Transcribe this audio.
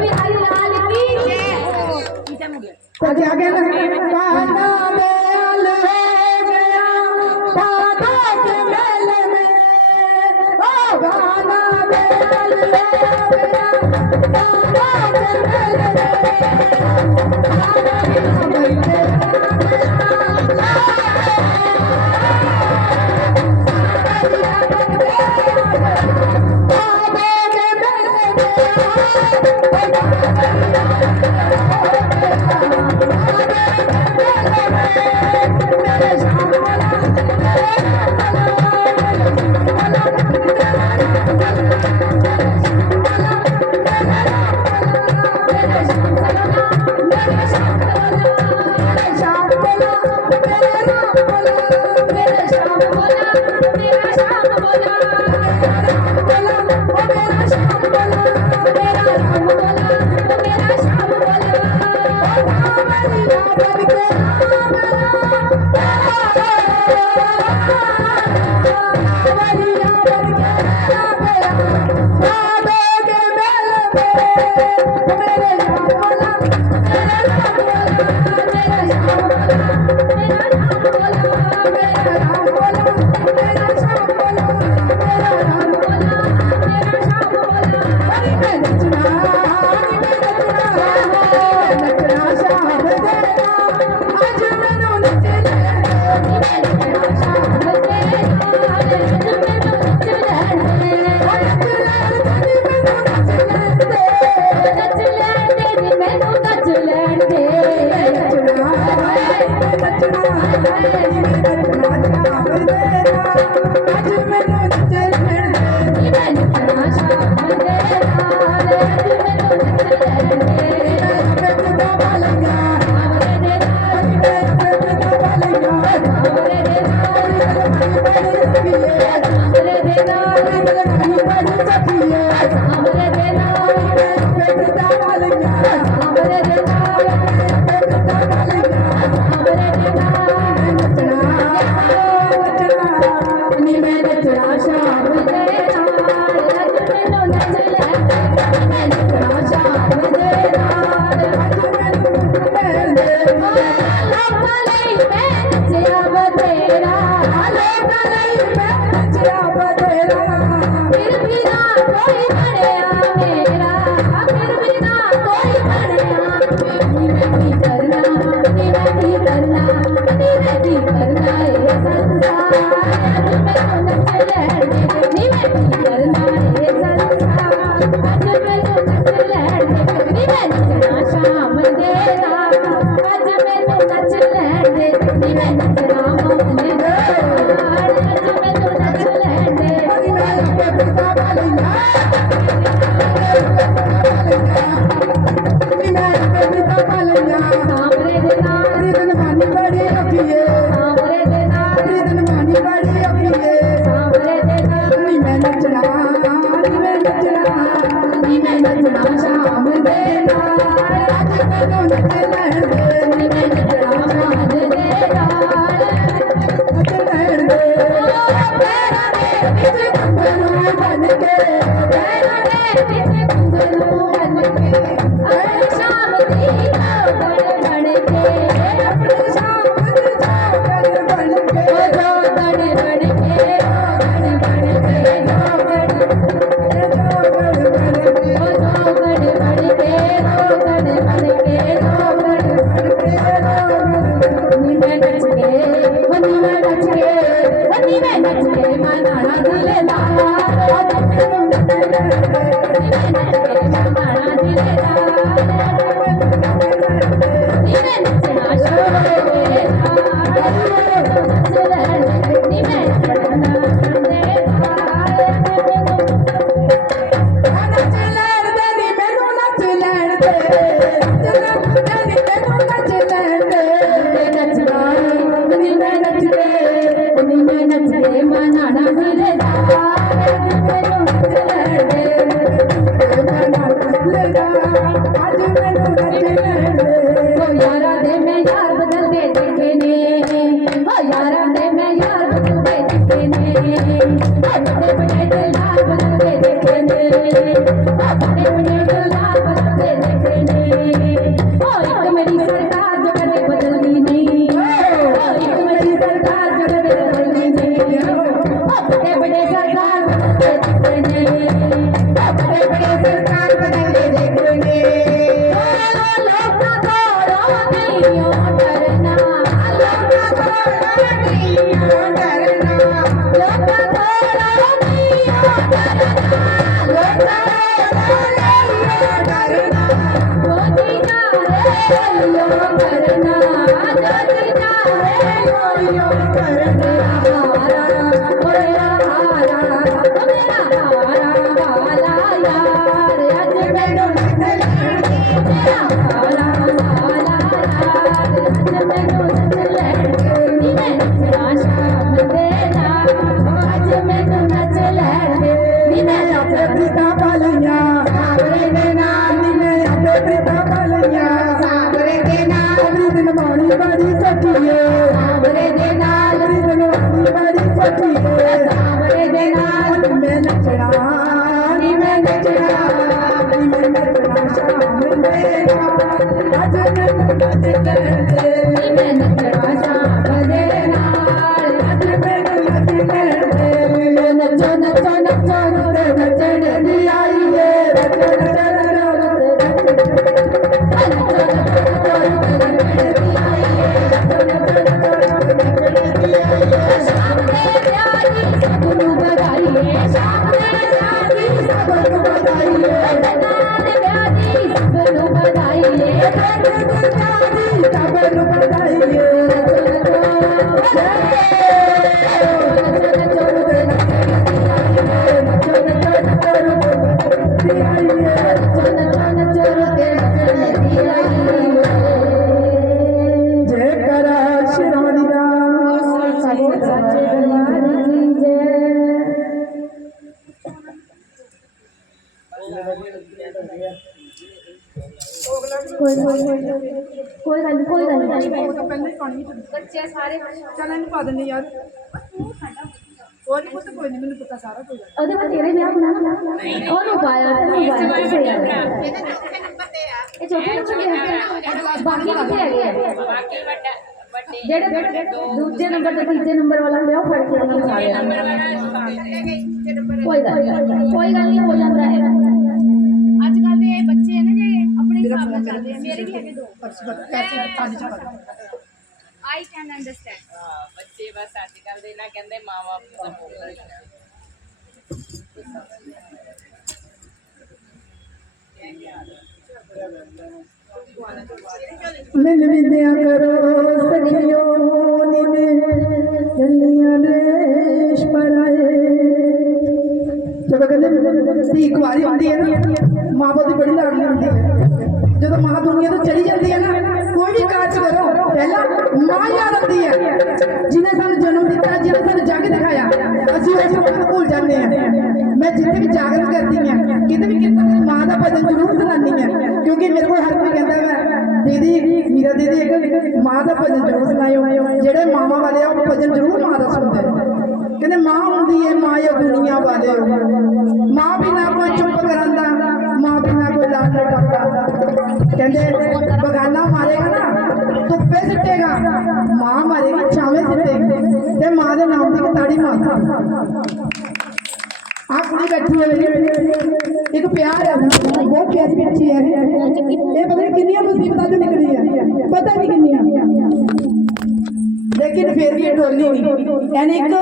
बिहारी लाल की तो क्या कहना काना दयाल हो गया दादा के महल में ओ गाना दयाल हो गया दादा के महल में बड़े बड़े दिल लाल बदल कोई गल नहीं बच्चे सारे चल नहीं पा देने यार और नहीं तो कोई नहीं मैंने पता सारा कोई ओदे बाद तेरे ब्याह होना ओनु पाया ये छोटे नंबर के बाकी कितने है बाकी बड़ा जेड़े दूसरे नंबर ते तीसरे नंबर वाला ब्याह फड़ के सारे कोई गल नहीं हो जाता है आजकल दे बच्चे है ना जे अपने हिसाब ਨਾਲ ਚੱਲਦੇ ਆ ਮੇਰੇ ਵੀ ਹੈਗੇ ਦੋ आई कैन अंडरस्टैंड बच्चे बस आजकल दे ना कहंदे मां बाप दा मोह मिल विद्या करो सखियों निमे चलिया देश पराए जब कहते धी कुआरी होती है ना माँ बाप की बड़ी लाडली होती है जो माँ दुनिया तो चली जाती है ना कोई भी काज करो पहला माँ याद आती है जिन्हें सानू जन्म दिता जिन्हें सानू जग दिखाया असं उस वक्त भूल जाते हैं मैं जितने भी जागरण करती हैं कितने भी माँ का भजन जरूर सुनानी है क्योंकि मेरे को हर कोई कहता है दीदी मीरा दीदी एक माँ का भजन जरूर सुनाओ जेडे मावा वाले वो भजन जरूर माँ का सुनते कहते माँ होंगी है माँ या दुनिया वाले माँ बिना कोई चुप करांदा माँ बिना कोई लाड लटाता कहते बगाना मारेगा ना धुप्पे सिटेगा माँ मारेगी छावे सिटेगी ते माँ के नाम की ताड़ी मारता आप कुड़ी बैठी है एक प्यार है बहुत प्यारी बच्ची है ये पता नहीं कितनी मुसीबत जो निकली है पता नहीं कितनी लेकिन फिर भी डोली यानी एक